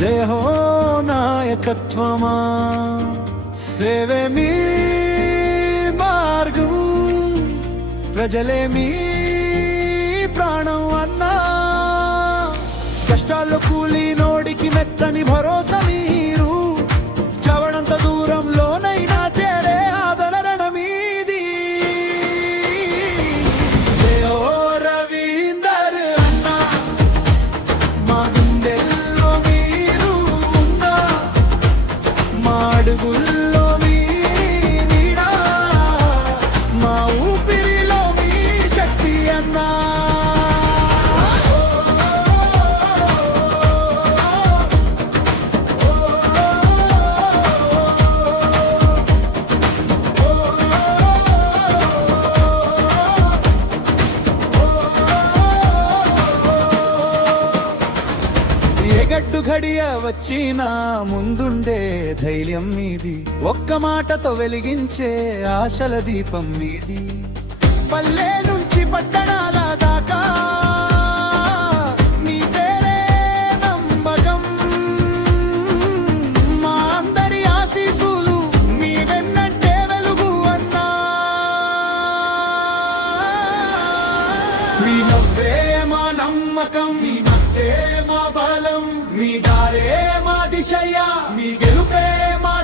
జయ హో నాయకత్వమా సేవే మీ మార్గం ప్రజలే మీ ప్రాణం అన్నా కష్టాల్లో కూలి నోడికి మెత్తని భరోసా మీరు చవడంత దూరంలోనైనా చేరే ఆదరణ మీది జయ హో రవీందర్ అన్నా మా గుండెల్లో మీరు ఉన్నా మా అడుగుల్లో మీ నీడా మా ఊపిరిలో మీ శక్తి అన్నా గడ్డు ఘడియ వచ్చినా ముందుండే ధైర్యం మీది ఒక్క మాటతో వెలిగించే ఆశల దీపం మీది పల్లె నుంచి పట్టణాల దాకా మీ పేరే నమ్మకం మా అందరి ఆశీసులు మీ వెన్నంటే వెలుగు అన్నా మీ నవ్వే మా నమ్మకం మీ మట్టే మా బలం మీ దారే మా దిశయ్యా మీ గెలుపే మా